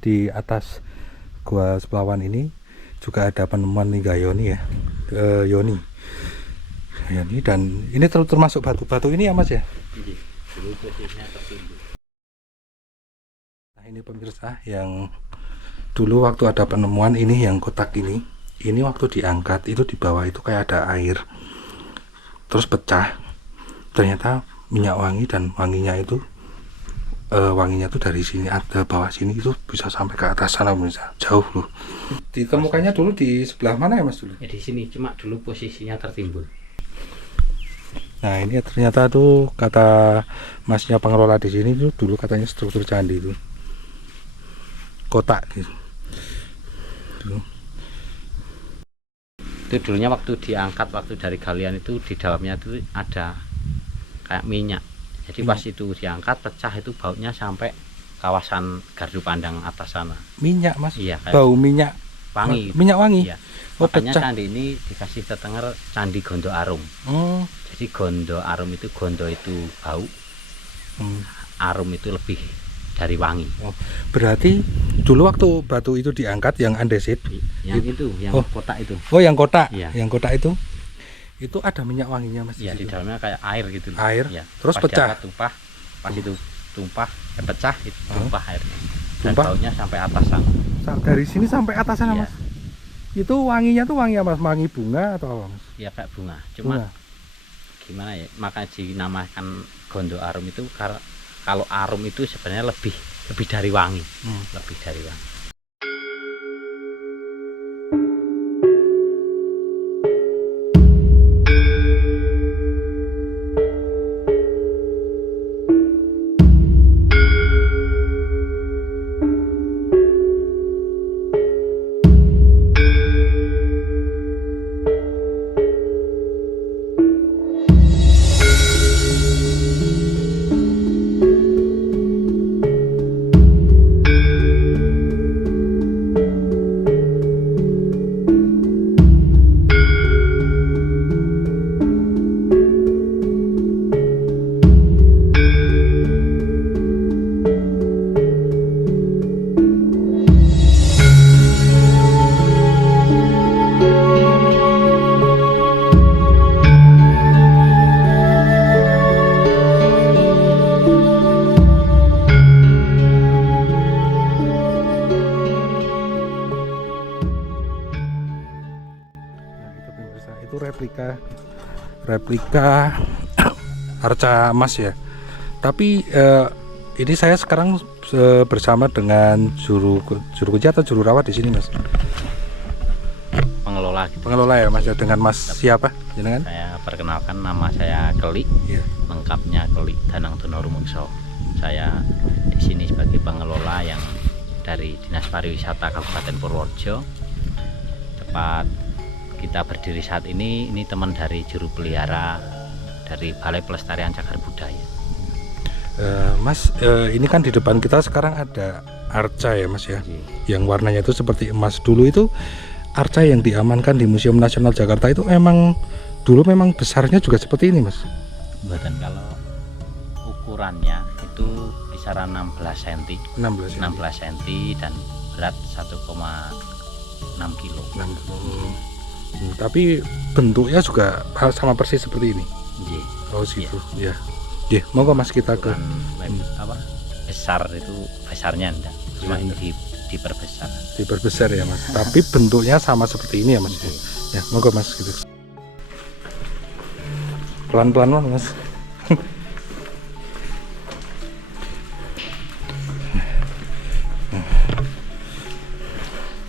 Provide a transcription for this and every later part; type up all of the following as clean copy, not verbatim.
Di atas gua Seplawan ini juga ada penemuan Lingga Yoni ya, Yoni. Dan ini termasuk batu-batu ini ya Mas ya? Iya, dulu posisinya tertimbun. Nah ini pemirsa, yang dulu waktu ada penemuan ini yang kotak ini waktu diangkat itu di bawah itu kayak ada air, terus pecah. Ternyata minyak wangi, dan wanginya itu wanginya tuh dari sini, ada bawah sini itu bisa sampai ke atas sana, bisa jauh loh. Ditemukannya dulu di sebelah mana ya Mas dulu? Ya di sini, cuma dulu posisinya tertimbun. Nah ini ternyata tuh kata masnya pengelola di sini tuh dulu katanya struktur candi itu kotak gitu. Itu dulunya waktu diangkat, waktu dari galian itu di dalamnya itu ada kayak minyak. Jadi pas itu diangkat pecah, itu baunya sampai kawasan gardu pandang atas sana. Minyak Mas? Iya, Bau minyak wangi. Minyak wangi? Iya. Oh, Makanya pecah. candi ini dikasih ketenger Candi Gondo Arum. Jadi Gondo Arum itu, Gondo itu bau, Arum itu lebih dari wangi. Berarti dulu waktu batu itu diangkat yang andesit, Yang itu, yang kotak itu. oh yang kotak, Iya. yang kotak itu ada minyak wanginya Mas? Iya, di dalamnya kayak air gitu. Air? Ya. Terus Pas pecah? diangkat, tumpah, pas itu tumpah, pecah, itu tumpah airnya. Dan Tumpah? baunya sampai atas sana. Dari sini sampai atas sana Iya. Mas? Itu wanginya tuh wangi apa Mas? Wangi bunga atau apa Mas? Iya, kayak bunga. Cuma Bunga. gimana ya, maka dinamakan Gondo Arum itu karena kalau arum itu sebenarnya lebih dari wangi. Lebih dari wangi. Itu replika arca emas ya. Tapi ini saya sekarang bersama dengan juru kunci atau juru rawat di sini Mas. Pengelola gitu. Pengelola ya Mas ya, dengan Mas siapa? Jenengan? Saya perkenalkan, nama saya Keli. Iya. Lengkapnya Keli Danang Tunarumungso. Saya di sini sebagai pengelola yang dari Dinas Pariwisata Kabupaten Purworejo. Tempat kita berdiri saat ini teman dari juru pelihara dari Balai Pelestarian Cagar Budaya. Mas, ini kan di depan kita sekarang ada arca ya Mas ya, yang warnanya itu seperti emas. Dulu itu arca yang diamankan di Museum Nasional Jakarta itu dulu memang besarnya juga seperti ini Mas? Buatan, kalau ukurannya itu kisaran 16 cm. 16 cm dan berat 1,6 kilo. Tapi bentuknya juga sama persis seperti ini. Oh situ ya. Monggo Mas kita ke besar, itu besarnya enggak, cuma ini diperbesar ya Mas. Tapi bentuknya sama seperti ini ya Mas. Ya monggo Mas gitu. Pelan-pelan Mas.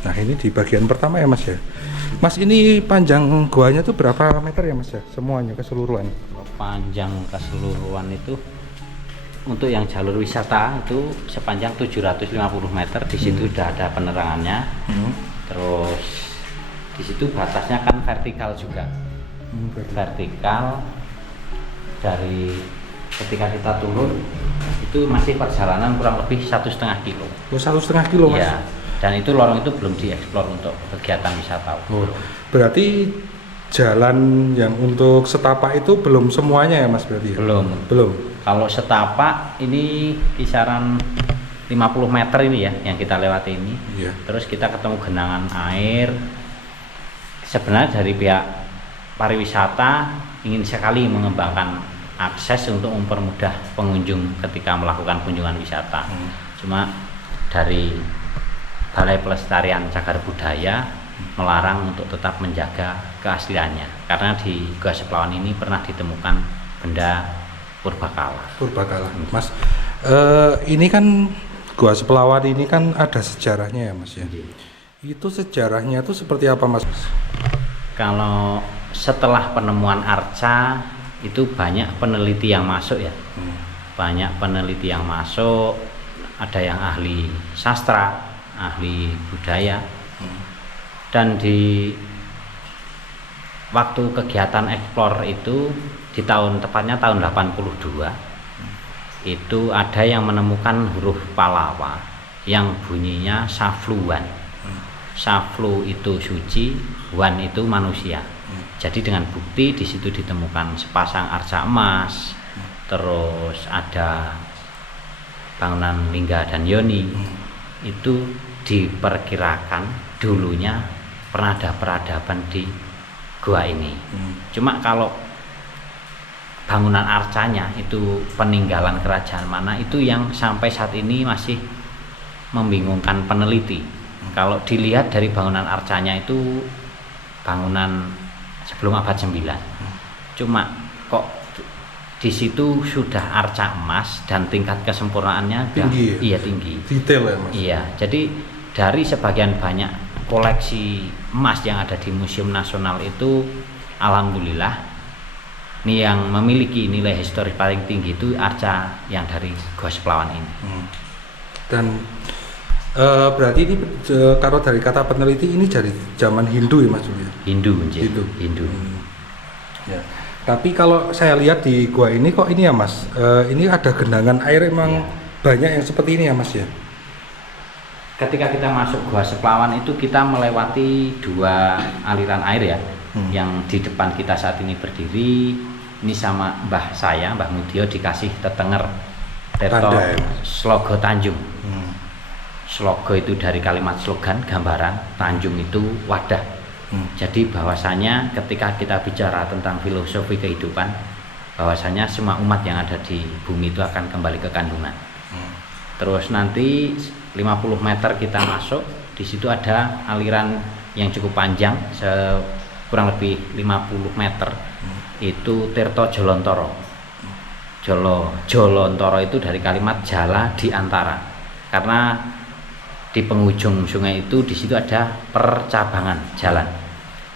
Nah ini di bagian pertama ya Mas ya. Mas, ini panjang goanya tuh berapa meter ya Mas ya? Semuanya keseluruhan. Panjang keseluruhan itu untuk yang jalur wisata itu sepanjang 750 meter. Di situ udah ada penerangannya. Terus di situ batasnya kan vertikal juga. Vertikal dari ketika kita turun itu masih perjalanan kurang lebih 1,5 kilo. Oh, 1,5 kilo Mas? Iya. Dan itu lorong itu belum dieksplor untuk kegiatan wisatawan. Berarti jalan yang untuk setapak itu belum semuanya ya Mas berarti? Belum. Belum. Kalau setapak ini kisaran meter ini ya yang kita lewati ini. Iya. Terus kita ketemu genangan air. Sebenarnya dari pihak pariwisata ingin sekali mengembangkan akses untuk mempermudah pengunjung ketika melakukan kunjungan wisata. Cuma dari Balai Pelestarian Cagar Budaya melarang untuk tetap menjaga keasliannya karena di Gua Seplawan ini pernah ditemukan benda purbakala. Mas, ini kan Gua Seplawan ini kan ada sejarahnya ya Mas ya. Itu sejarahnya itu seperti apa Mas? Kalau setelah penemuan arca itu banyak peneliti yang masuk ya. Banyak peneliti yang masuk, ada yang ahli sastra, ahli budaya. Dan di waktu kegiatan eksplor itu di tepatnya tahun 82 itu ada yang menemukan huruf Palawa yang bunyinya Safluwan. Saflu itu suci, wan itu manusia. Jadi dengan bukti di situ ditemukan sepasang arca emas, terus ada bangunan lingga dan yoni. Itu diperkirakan dulunya pernah ada peradaban di gua ini. Cuma kalau bangunan arcanya itu peninggalan kerajaan mana itu yang sampai saat ini masih membingungkan peneliti. Kalau dilihat dari bangunan arcanya itu bangunan sebelum abad 9. Cuma kok di situ sudah arca emas dan tingkat kesempurnaannya tinggi. Iya tinggi. Detail ya Mas. Iya, jadi dari sebagian banyak koleksi emas yang ada di Museum Nasional itu alhamdulillah ini yang memiliki nilai historis paling tinggi itu arca yang dari Gua Seplawan ini. Dan berarti ini kalau dari kata peneliti ini dari zaman Hindu ya Mas Julia? Hindu. Ya. Tapi kalau saya lihat di gua ini kok ini ya Mas, ini ada genangan air emang banyak yang seperti ini ya Mas ya? Ketika kita masuk Gua Seplawan itu kita melewati 2 aliran air ya, yang di depan kita saat ini berdiri. Ini sama Mbah Mudio dikasih tetenger Tirto Slogo Tanjung. Slogo itu dari kalimat slogan, gambaran, Tanjung itu wadah. Jadi bahwasanya ketika kita bicara tentang filosofi kehidupan, bahwasanya semua umat yang ada di bumi itu akan kembali ke kandungan. Terus nanti 50 meter kita masuk, di situ ada aliran yang cukup panjang, kurang lebih 50 meter. Itu Tirto Jolontoro. Jolontoro itu dari kalimat jala di antara. Karena di penghujung sungai itu di situ ada percabangan jalan.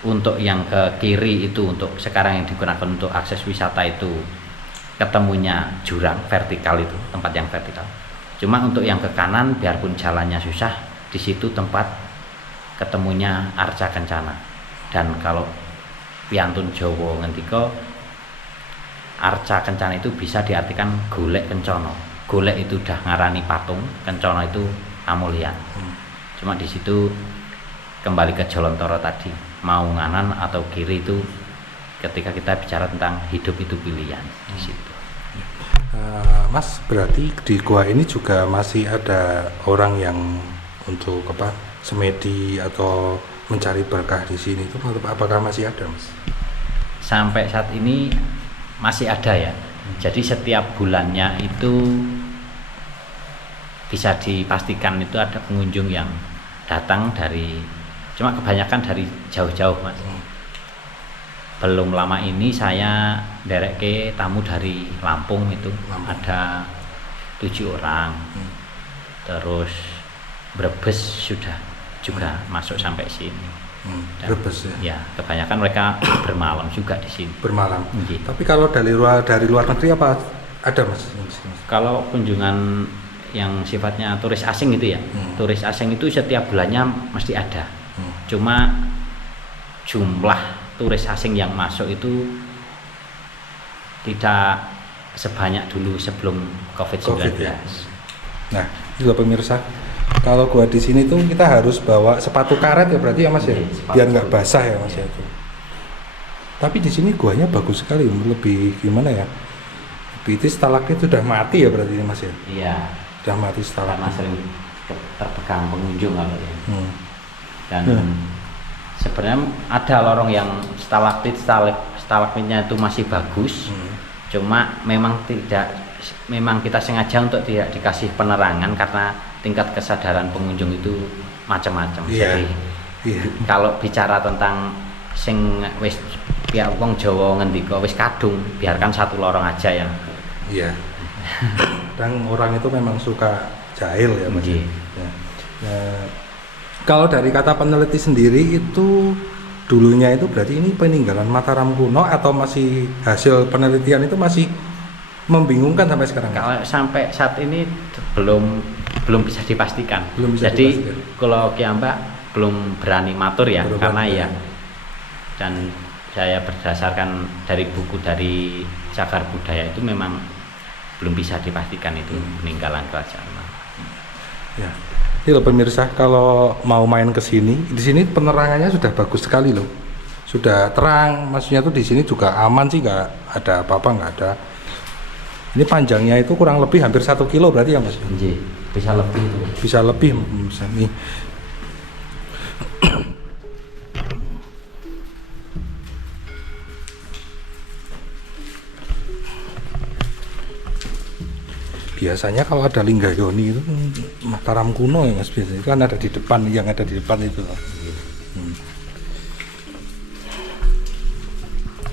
Untuk yang ke kiri itu untuk sekarang yang digunakan untuk akses wisata itu ketemunya jurang vertikal itu, tempat yang vertikal. Cuma untuk yang ke kanan biarpun jalannya susah, di situ tempat ketemunya arca kencana. Dan kalau piantun Jawa ngendika arca kencana itu bisa diartikan golek kencono. Golek itu udah ngarani patung, kencono itu amulian. Cuma di situ kembali ke Jolontoro tadi, mau nganan atau kiri itu ketika kita bicara tentang hidup itu pilihan di situ. Mas, berarti di gua ini juga masih ada orang yang untuk semedi atau mencari berkah di sini itu apakah masih ada Mas? Sampai saat ini masih ada ya. Jadi setiap bulannya itu bisa dipastikan itu ada pengunjung yang datang dari, cuma kebanyakan dari jauh-jauh Mas. Belum lama ini saya derek ke tamu dari Lampung itu ada 7 orang. Terus Brebes sudah juga masuk sampai sini. Brebes ya. Ya, kebanyakan mereka bermalam juga di sini. Bermalam. Tapi kalau dari luar negeri apa ada Mas? Kalau kunjungan yang sifatnya turis asing itu ya, turis asing itu setiap bulannya mesti ada. Cuma jumlah turis asing yang masuk itu tidak sebanyak dulu sebelum COVID-19. Ya. Nah, itu pemirsa. Kalau gua di sini tuh kita harus bawa sepatu karet ya berarti ya Mas ya, biar nggak basah ya Mas ya. Tapi di sini guanya bagus sekali, lebih gimana ya? Itu stalagmit sudah mati ya berarti Mas ya. Iya. Udah mati karena stalagmit. sering terpegang pengunjung kalau ya. Dan sebenarnya ada lorong yang stalagmitnya itu masih bagus, cuma memang kita sengaja untuk tidak dikasih penerangan karena tingkat kesadaran pengunjung itu macam-macam. Jadi kalau bicara tentang sing wis pihak wong Jawa ngendika wis kadung, biarkan satu lorong aja ya. Iya. Dan orang itu memang suka jahil ya Mas. Ya. Nah, kalau dari kata peneliti sendiri itu dulunya itu berarti ini peninggalan Mataram kuno atau masih hasil penelitian itu masih membingungkan sampai sekarang? Kalau sampai saat ini belum bisa dipastikan. Jadi kalau Kiambak belum berani matur ya, karena ya. Dan saya berdasarkan dari buku dari Cagar Budaya itu memang belum bisa dipastikan itu peninggalan kerajaan. Ya. Ini loh pemirsa, kalau mau main ke sini, di sini penerangannya sudah bagus sekali loh. Sudah terang, maksudnya tuh di sini juga aman sih, nggak ada apa-apa, nggak ada. Ini panjangnya itu kurang lebih hampir 1 kilo berarti ya Mas? Iya, bisa lebih itu. Bisa lebih, bisa nih. Biasanya kalau ada Linggayoni itu Mataram kuno ya Mas, biasanya itu kan ada di depan, yang ada di depan itu.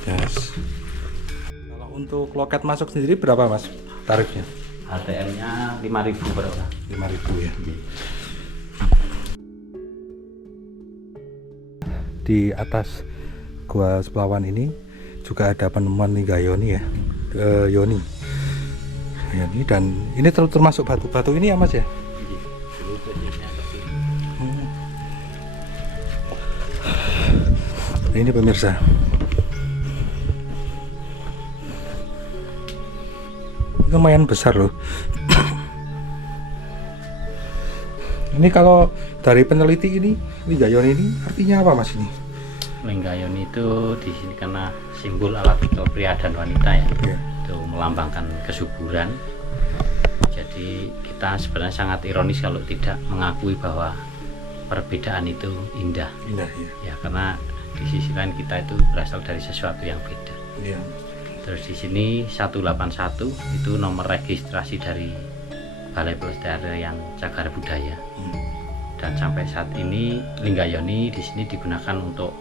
Yes. Kalau untuk loket masuk sendiri berapa Mas tarifnya? ATM-nya 5.000 berapa? 5.000 ya. Di atas Gua Seplawan ini juga ada penemuan Linggayoni ya, Yoni. Ya, dan ini termasuk batu-batu ini ya Mas ya? Nah, ini pemirsa. Lumayan besar loh. Ini kalau dari peneliti ini Linggayoni ini artinya apa Mas ini? Linggayoni itu di sini karena simbol alat vital pria dan wanita ya. Itu melambangkan kesuburan. Jadi kita sebenarnya sangat ironis kalau tidak mengakui bahwa perbedaan itu indah. Indah ya. Ya karena di sisi lain kita itu berasal dari sesuatu yang beda. Iya. Terus di sini 181 itu nomor registrasi dari Balai Pelestarian Cagar Budaya. Dan sampai saat ini Linggayoni di sini digunakan untuk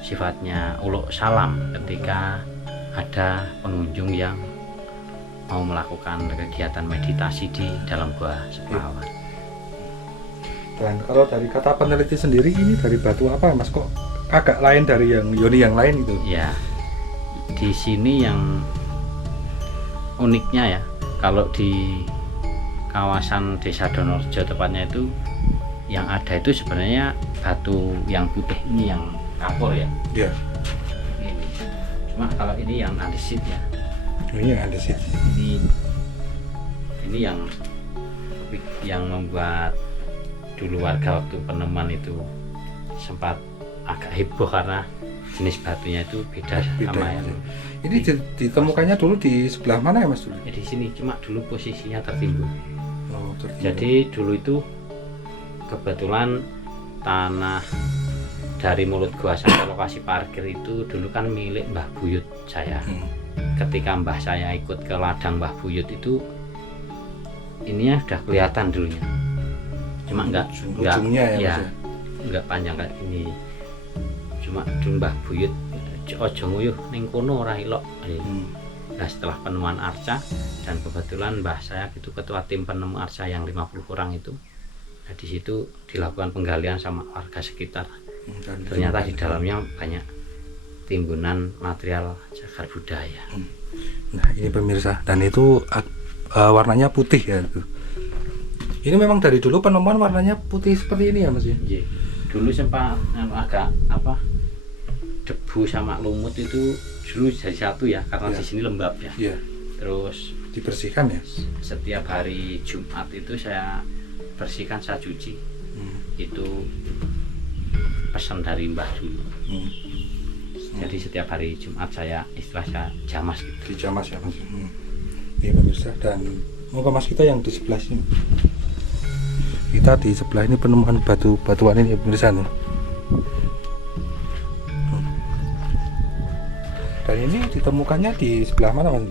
sifatnya uluk salam ketika ada pengunjung yang mau melakukan kegiatan meditasi di dalam Gua Seplawan. Dan kalau dari kata peneliti sendiri ini dari batu apa Mas, kok agak lain dari yang Yoni yang lain itu? Ya, di sini yang uniknya ya, kalau di kawasan Desa Donorjo tepatnya itu yang ada itu sebenarnya batu yang putih ini yang kapur ya. Iya. Ini. Cuma kalau ini yang andesit ya. Ini yang andesit. Ini yang membuat dulu warga waktu penemuan itu sempat agak heboh karena jenis batunya itu beda sama yang ini ditemukannya dulu di sebelah mana ya Mas dulu? Ya, di sini cuma dulu posisinya tertimbun. Oh, tertimbun. Jadi dulu itu kebetulan tanah dari mulut gua sampai lokasi parkir itu dulu kan milik Mbah Buyut saya. Ketika Mbah saya ikut ke ladang Mbah Buyut itu ininya sudah kelihatan dulunya. Cuma enggak ya, enggak panjang kayak ini. Cuma dulu Mbah Buyut ojo nguyuh ning kono ora ilok. Nah, setelah penemuan arca dan kebetulan Mbah saya itu ketua tim penemu arca yang 50 orang itu. Nah, di situ dilakukan penggalian sama warga sekitar. Ternyata di dalamnya banyak timbunan material cagar budaya. Nah, ini pemirsa, dan itu warnanya putih ya itu. Ini memang dari dulu penemuan warnanya putih seperti ini ya Mas ya? Iya. Dulu sempat agak debu sama lumut itu dulu jadi satu ya karena di sini lembab ya. Iya. Terus dibersihkan ya. Setiap hari Jumat itu saya bersihkan, saya cuci. Itu pesan dari Mbah dulu. Jadi setiap hari Jumat saya istilahnya jamas gitu. Di jamas ya Mas. Ini pemirsa, dan Moga Mas, kita yang di sebelah sini. Kita di sebelah ini penemuan batuan ini pemirsa nih. Dan ini ditemukannya di sebelah mana Mas?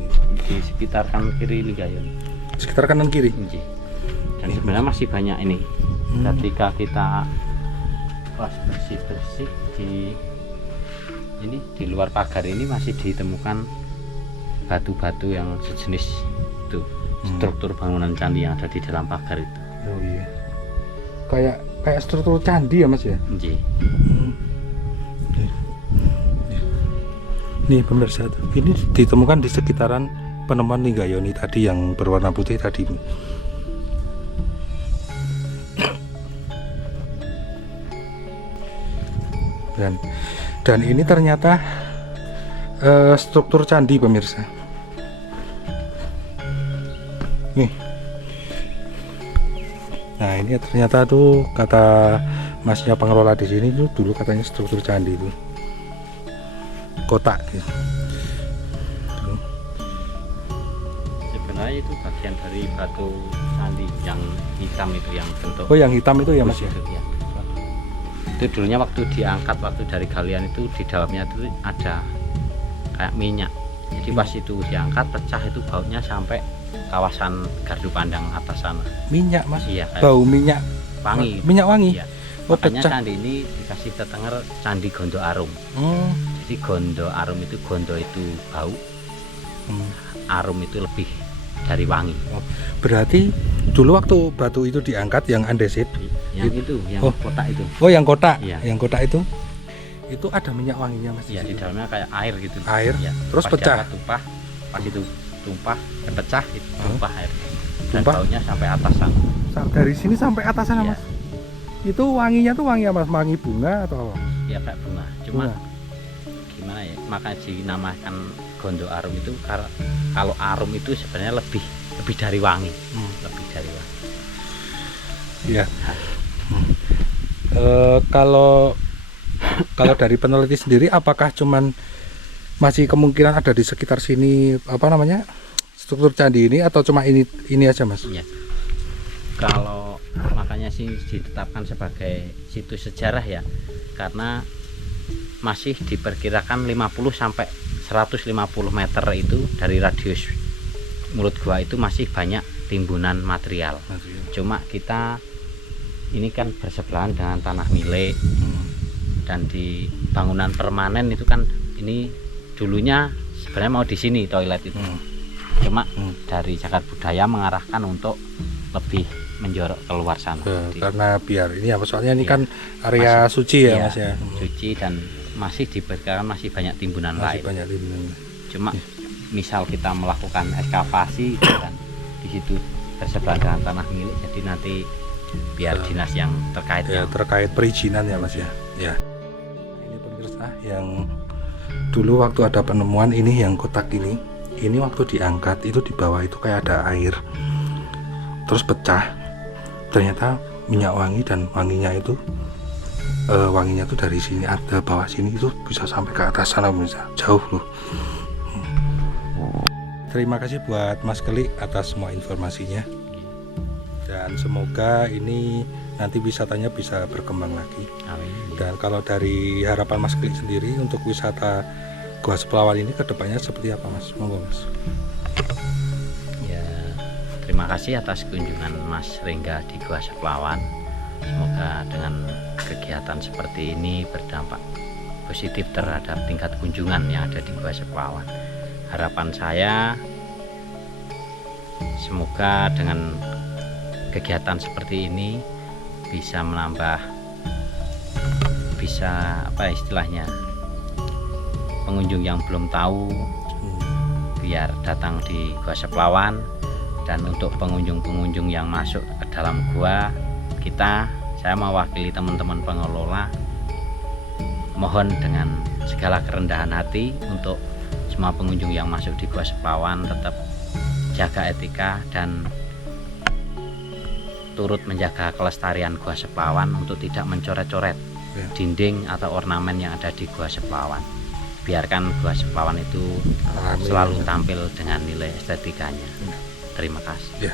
Di sekitar kanan kiri Linggayon. Sekitar kanan kiri. Dan sebenarnya masih banyak ini. Ketika kita pas bersih di ini di luar pagar ini masih ditemukan batu-batu yang sejenis itu, struktur bangunan candi yang ada di dalam pagar itu. Oh iya. Kayak struktur candi ya Mas ya? Nih pemirsa, ini ditemukan di sekitaran penemuan Linggayoni tadi yang berwarna putih tadi. Dan ini ternyata struktur candi pemirsa. Nih. Nah ini ternyata tuh kata masnya pengelola di sini tuh dulu katanya struktur candi itu. Kotak gitu. Sebenarnya itu bagian dari batu sandi yang hitam itu yang bentuk. Oh yang hitam itu ya Mas ya? Ya. Itu dulunya waktu diangkat waktu dari galian itu di dalamnya itu ada kayak minyak. Jadi pas itu diangkat pecah itu baunya sampai kawasan gardu pandang atas sana. Minyak Mas? Iya. Bau minyak wangi. Minyak wangi? Iya. Oh, Makanya pecah. candi ini dikasih tetenger Candi Gondo Arum. Jadi Gondo Arum itu, Gondo itu bau, Arum itu lebih dari wangi. Oh, berarti dulu waktu batu itu diangkat yang andesit, Yang itu, yang kotak itu. oh yang kotak, Iya. yang kotak itu ada minyak wanginya Mas? Iya, di dalamnya kayak air gitu. Air, Ya. terus Pas pecah. diangkat tumpah, pas itu tumpah, pecah itu tumpah air. Dan Tumpah? baunya sampai atasan. Dari sini sampai atas sana Iya. Mas? Itu wanginya tuh wangi apa Mas? Wangi bunga atau apa? Ya kayak bunga. Cuma Bunga. gimana ya? Makanya dinamakan Gondo Arum itu karena kalau arum itu sebenarnya lebih dari wangi, lebih dari wangi. Iya. Kalau dari peneliti sendiri, apakah cuman masih kemungkinan ada di sekitar sini apa namanya struktur candi ini atau cuma ini aja Mas? Iya. Kalau makanya sih ditetapkan sebagai situs sejarah ya, karena masih diperkirakan 50 sampai 150 meter itu dari radius mulut gua itu masih banyak timbunan material. Cuma kita ini kan bersebelahan dengan tanah milik dan di bangunan permanen itu kan ini dulunya sebenarnya mau di sini toilet itu. Cuma dari Cagar Budaya mengarahkan untuk lebih menjorok keluar sana. Karena biar ini apa soalnya ini Iya. kan area suci ya Iya, Mas ya. Suci dan masih diperkirakan masih banyak timbunan Masih lain. banyak timbunan. Cuma misal kita melakukan ekskavasi dan di situ bersebelahan dengan tanah milik, jadi nanti biar dinas yang terkait Ya, yang terkait perizinan ya Mas ya. Ya. Ini pemirsa yang dulu waktu ada penemuan ini yang kotak ini waktu diangkat itu di bawah itu kayak ada air. Terus pecah. Ternyata minyak wangi dan wanginya itu wanginya tuh dari sini ada bawah sini itu bisa sampai ke atas sana pemirsa. Jauh loh. Terima kasih buat Mas Keli atas semua informasinya. Dan semoga ini nanti wisatanya bisa berkembang lagi. Amin. Dan kalau dari harapan Mas Klik sendiri untuk wisata Gua Seplawan ini kedepannya seperti apa Mas? Monggo Mas. Ya, terima kasih atas kunjungan Mas Rengga di Gua Seplawan. Semoga dengan kegiatan seperti ini berdampak positif terhadap tingkat kunjungan yang ada di Gua Seplawan. Harapan saya semoga dengan kegiatan seperti ini bisa menambah, bisa apa istilahnya, pengunjung yang belum tahu biar datang di Gua Seplawan. Dan untuk pengunjung-pengunjung yang masuk ke dalam gua, saya mewakili teman-teman pengelola mohon dengan segala kerendahan hati untuk semua pengunjung yang masuk di Gua Seplawan tetap jaga etika dan turut menjaga kelestarian Gua Seplawan untuk tidak mencoret-coret dinding atau ornamen yang ada di Gua Seplawan. Biarkan Gua Seplawan itu selalu tampil dengan nilai estetikanya. Terima kasih. Ya.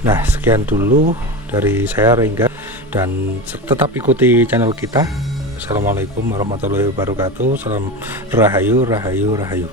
Nah, sekian dulu dari saya Rengga, dan tetap ikuti channel kita. Assalamualaikum warahmatullahi wabarakatuh. Salam rahayu, rahayu, rahayu.